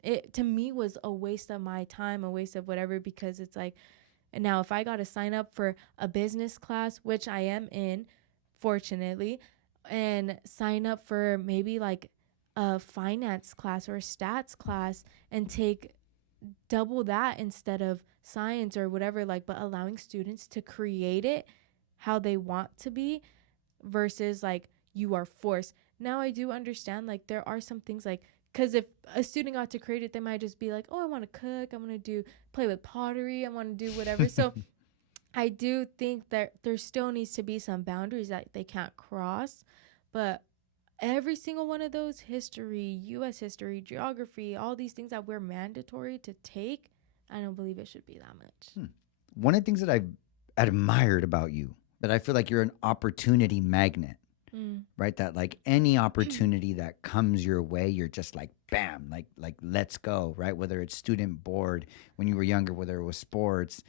it to me was a waste of my time, a waste of whatever, because it's like, and now if I got to sign up for a business class, which I am in, fortunately, and sign up for maybe like a finance class or a stats class and take double that instead of science or whatever, like, but allowing students to create it how they want to be versus like you are forced. Now I do understand like there are some things like, because if a student got to create it, they might just be like, oh, I want to cook, I want to do play with pottery, I want to do whatever. So I do think that there still needs to be some boundaries that they can't cross, but every single one of those, history, US history, geography, all these things that we're mandatory to take, I don't believe it should be that much. One of the things that I've admired about you, that I feel like you're an opportunity magnet, right? That like any opportunity that comes your way, you're just like, bam, like let's go, right? Whether it's student board when you were younger, whether it was sports.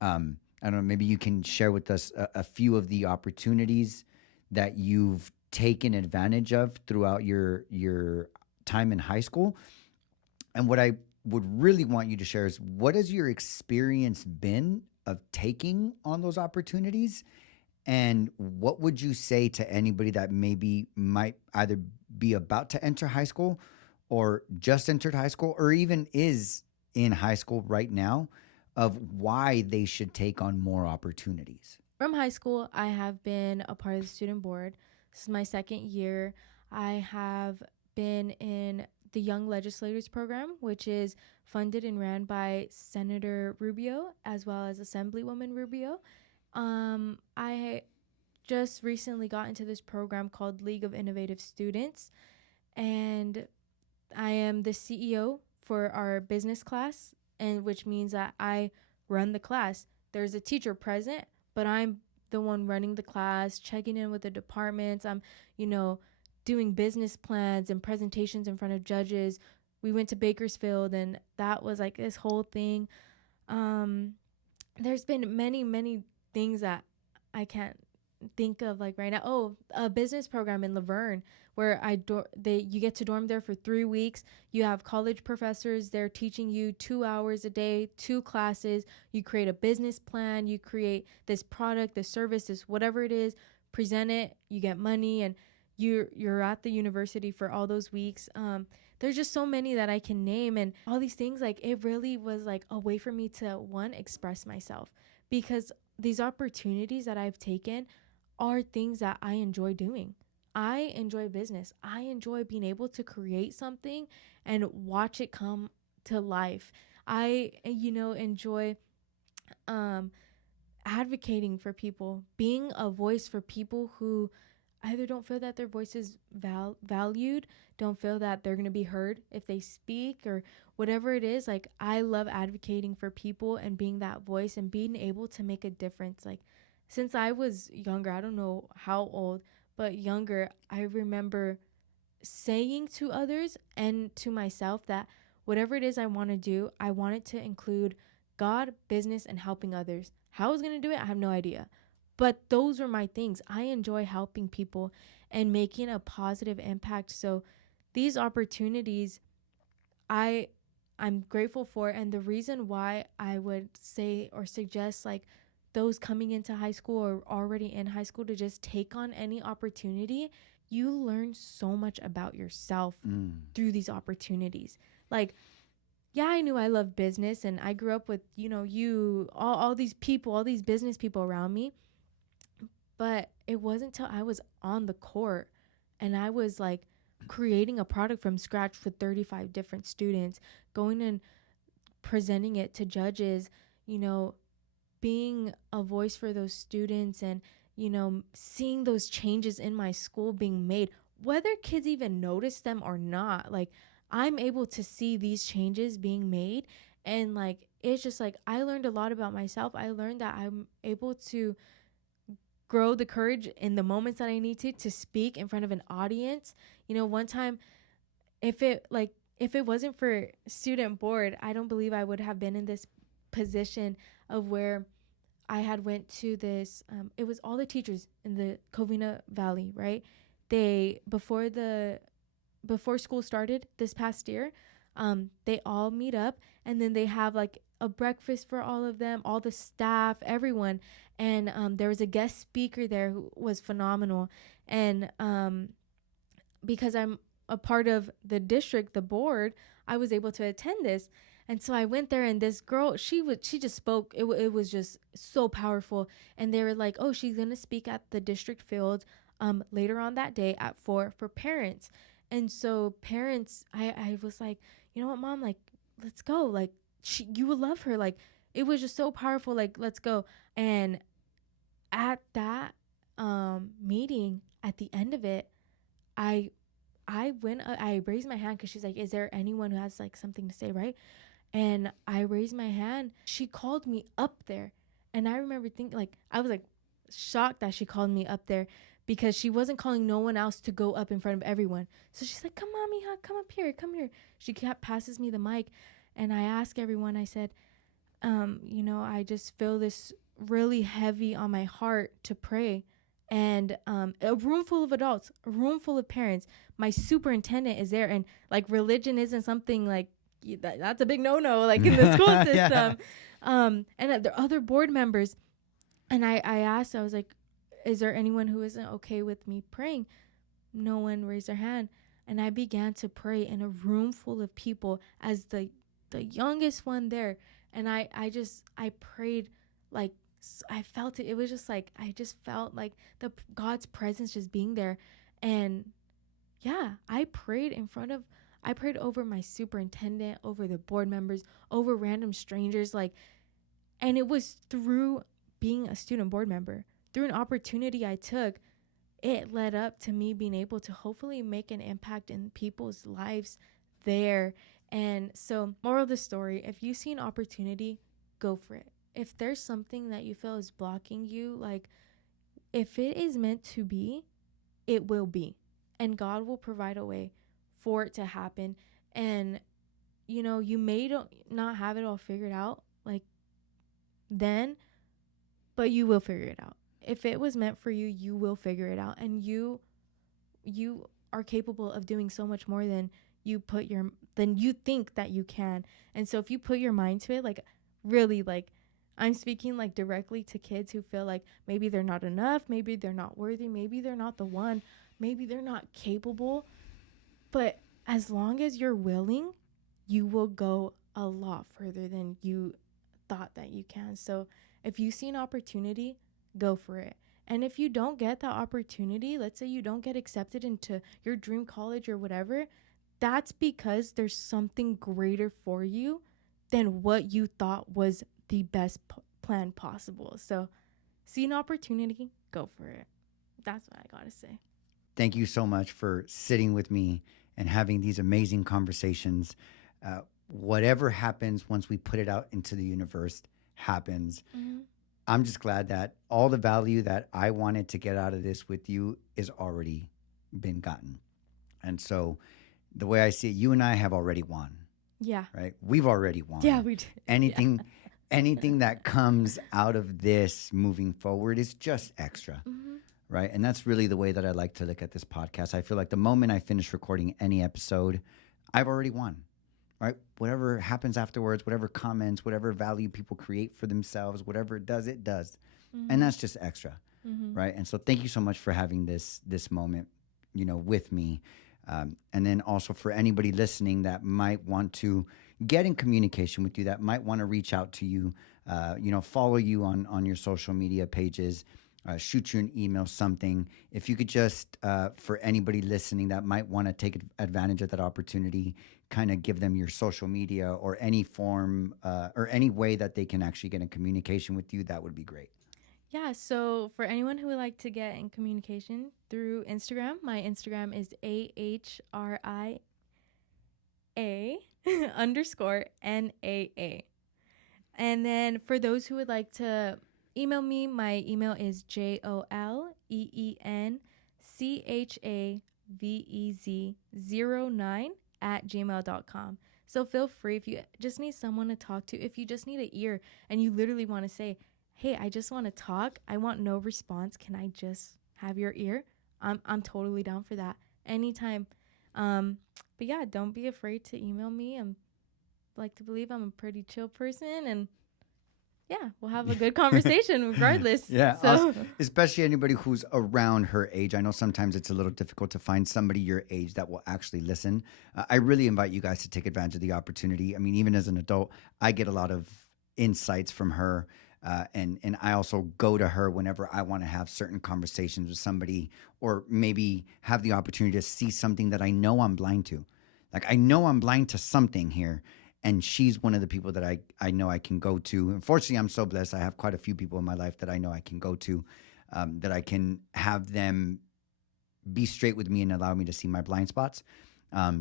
I don't know, maybe you can share with us a few of the opportunities that you've taken advantage of throughout your time in high school. And what I would really want you to share is, what has your experience been of taking on those opportunities? And what would you say to anybody that maybe might either be about to enter high school or just entered high school or even is in high school right now, of why they should take on more opportunities? From high school, I have been a part of the student board. This is my second year. I have been in the Young Legislators program, which is funded and ran by Senator Rubio as well as Assemblywoman Rubio. I just recently got into this program called League of Innovative Students, and I am the CEO for our business class, and which means that I run the class. There's a teacher present, but I'm the one running the class, checking in with the departments. I'm, doing business plans and presentations in front of judges. We went to Bakersfield, and that was like this whole thing. There's been many, many things that I can't think of like right now. Oh, a business program in Laverne where you get to dorm there for 3 weeks. You have college professors there teaching you 2 hours a day, 2 classes. You create a business plan. You create this product, this service, this whatever it is, present it. You get money, and you're at the university for all those weeks. There's just so many that I can name, and all these things, like it really was like a way for me to express myself, because these opportunities that I've taken are things that I enjoy doing. I enjoy business. I enjoy being able to create something and watch it come to life. I, enjoy advocating for people, being a voice for people who either don't feel that their voice is valued, don't feel that they're going to be heard if they speak, or whatever it is. Like, I love advocating for people and being that voice and being able to make a difference. Like, since I was younger, I don't know how old, but younger, I remember saying to others and to myself that whatever it is I want to do, I want it to include God, business, and helping others. How I was going to do it, I have no idea. But those were my things. I enjoy helping people and making a positive impact. So these opportunities I'm grateful for. And the reason why I would say or suggest like those coming into high school or already in high school to just take on any opportunity, you learn so much about yourself through these opportunities. Like, yeah, I knew I loved business, and I grew up with, all these people, all these business people around me. But it wasn't until I was on the court and I was like creating a product from scratch for 35 different students, going and presenting it to judges, you know, being a voice for those students, and, you know, seeing those changes in my school being made, whether kids even notice them or not. Like, I'm able to see these changes being made. And like, it's just like, I learned a lot about myself. I learned that I'm able to grow the courage in the moments that I need to speak in front of an audience. You know, one time, if it wasn't for student board, I don't believe I would have been in this position of where I had went to this. It was all the teachers in the Covina Valley, right? They before school started this past year, they all meet up, and then they have like a breakfast for all of them, all the staff, everyone. And there was a guest speaker there who was phenomenal. And because I'm a part of the district, the board, I was able to attend this. And so I went there, and this girl, she just spoke. It was just so powerful. And they were like, oh, she's going to speak at the district field later on that day at 4 for parents. And so parents, I was like, you know what, Mom, like, let's go. Like, you will love her. Like, it was just so powerful. Like, let's go. And at that meeting, at the end of it, I I raised my hand because she's like, is there anyone who has like something to say, right? And I raised my hand. She called me up there. And I remember thinking, like, I was like shocked that she called me up there, because she wasn't calling no one else to go up in front of everyone. So she's like, come on, Mija, come up here, come here. She passes me the mic, and I ask everyone, I said, you know, I just feel this really heavy on my heart to pray. And a room full of adults, a room full of parents. My superintendent is there, and like, religion isn't something like that's a big no-no, like in the school system. And there are other board members, and I asked, I was like, is there anyone who isn't okay with me praying? No one raised their hand, and I began to pray in a room full of people as the youngest one there. And I prayed, like, I felt it. It was just like, I just felt like the God's presence just being there. And yeah, I prayed over my superintendent, over the board members, over random strangers, like, and it was through being a student board member, through an opportunity I took, it led up to me being able to hopefully make an impact in people's lives there. And so, moral of the story, if you see an opportunity, go for it. If there's something that you feel is blocking you, like, if it is meant to be, it will be. And God will provide a way for it to happen. And, you know, you may not have it all figured out, like, then, but you will figure it out. If it was meant for you, you will figure it out. And you are capable of doing so much more than you think that you can. And so if you put your mind to it, like, really, like, I'm speaking like directly to kids who feel like maybe they're not enough, maybe they're not worthy, maybe they're not the one, maybe they're not capable. But as long as you're willing, you will go a lot further than you thought that you can. So if you see an opportunity, go for it. And if you don't get that opportunity, let's say you don't get accepted into your dream college or whatever, that's because there's something greater for you than what you thought was the best plan possible. So see an opportunity, go for it. That's what I gotta say. Thank you so much for sitting with me and having these amazing conversations. Whatever happens once we put it out into the universe happens. Mm-hmm. I'm just glad that all the value that I wanted to get out of this with you is already been gotten. And so the way I see it, you and I have already won. Yeah. Right? We've already won. Yeah, we did. Anything that comes out of this moving forward is just extra. Mm-hmm. Right? And that's really the way that I like to look at this podcast. I feel like the moment I finish recording any episode, I've already won. Right? Whatever happens afterwards, whatever comments, whatever value people create for themselves, whatever it does. Mm-hmm. And that's just extra. Mm-hmm. Right? And so thank you so much for having this moment, with me. And then also for anybody listening that might want to get in communication with you, that might want to reach out to you, follow you on your social media pages. shoot you an email, something. If you could just, for anybody listening that might want to take advantage of that opportunity, kind of give them your social media or any form or any way that they can actually get in communication with you, that would be great. Yeah, so for anyone who would like to get in communication through Instagram, my Instagram is AHRIA underscore NAA. And then for those who would like to email me, my email is JOLEENCHAVEZ09 @gmail.com. So feel free if you just need someone to talk to, if you just need an ear and you literally want to say, hey, I just want to talk. I want no response. Can I just have your ear? I'm totally down for that anytime. But yeah, don't be afraid to email me. I'm like to believe I'm a pretty chill person, and yeah, we'll have a good conversation regardless. Yeah, So awesome. Especially anybody who's around her age. I know sometimes it's a little difficult to find somebody your age that will actually listen. I really invite you guys to take advantage of the opportunity. I mean, even as an adult, I get a lot of insights from her. And I also go to her whenever I want to have certain conversations with somebody, or maybe have the opportunity to see something that I know I'm blind to. Like, I know I'm blind to something here, and she's one of the people that I know I can go to. Unfortunately, I'm so blessed. I have quite a few people in my life that I know I can go to, that I can have them be straight with me and allow me to see my blind spots.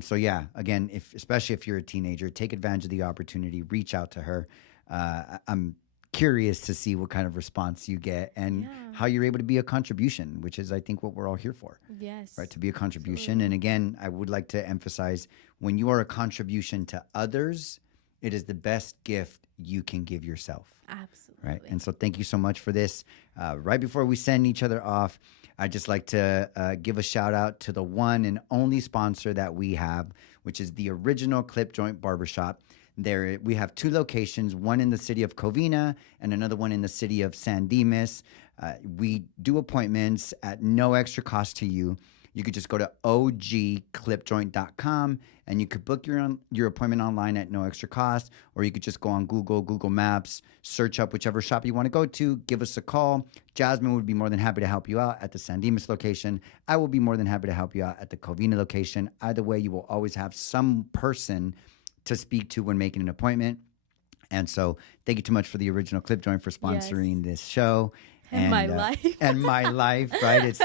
So yeah, again, especially if you're a teenager, take advantage of the opportunity, reach out to her. I'm curious to see what kind of response you get and how you're able to be a contribution, which is, I think, what we're all here for. yes, Right, to be a contribution. absolutely. And again, I would like to emphasize, when you are a contribution to others, it is the best gift you can give yourself. Absolutely. Right. And so thank you so much for this. Right before we send each other off, I'd just like to give a shout out to the one and only sponsor that we have, which is the original Clip Joint Barbershop. There, we have two locations, one in the city of Covina and another one in the city of San Dimas. We do appointments at no extra cost to you. You could just go to ogclipjoint.com and you could book your appointment online at no extra cost, or you could just go on Google Maps, search up whichever shop you want to go to, give us a call. Jasmine would be more than happy to help you out at the San Dimas location. I will be more than happy to help you out at the Covina location. Either way, you will always have some person to speak to when making an appointment. And so thank you too much for the original Clip Joint for sponsoring this show. And my life. And my life, right? It's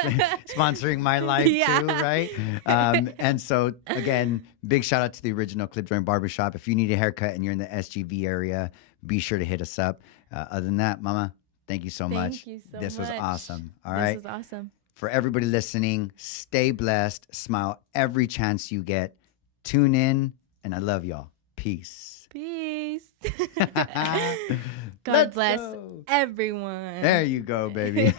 sponsoring my life too, right? And so again, big shout out to the original Clip Joint Barbershop. If you need a haircut and you're in the SGV area, be sure to hit us up. Other than that, Mama, thank you so much. Thank you so This much. was awesome. All right. This was awesome. For everybody listening, stay blessed. Smile every chance you get. Tune in, and I love y'all. Peace. Peace. Let's God bless go. everyone. There you go, baby.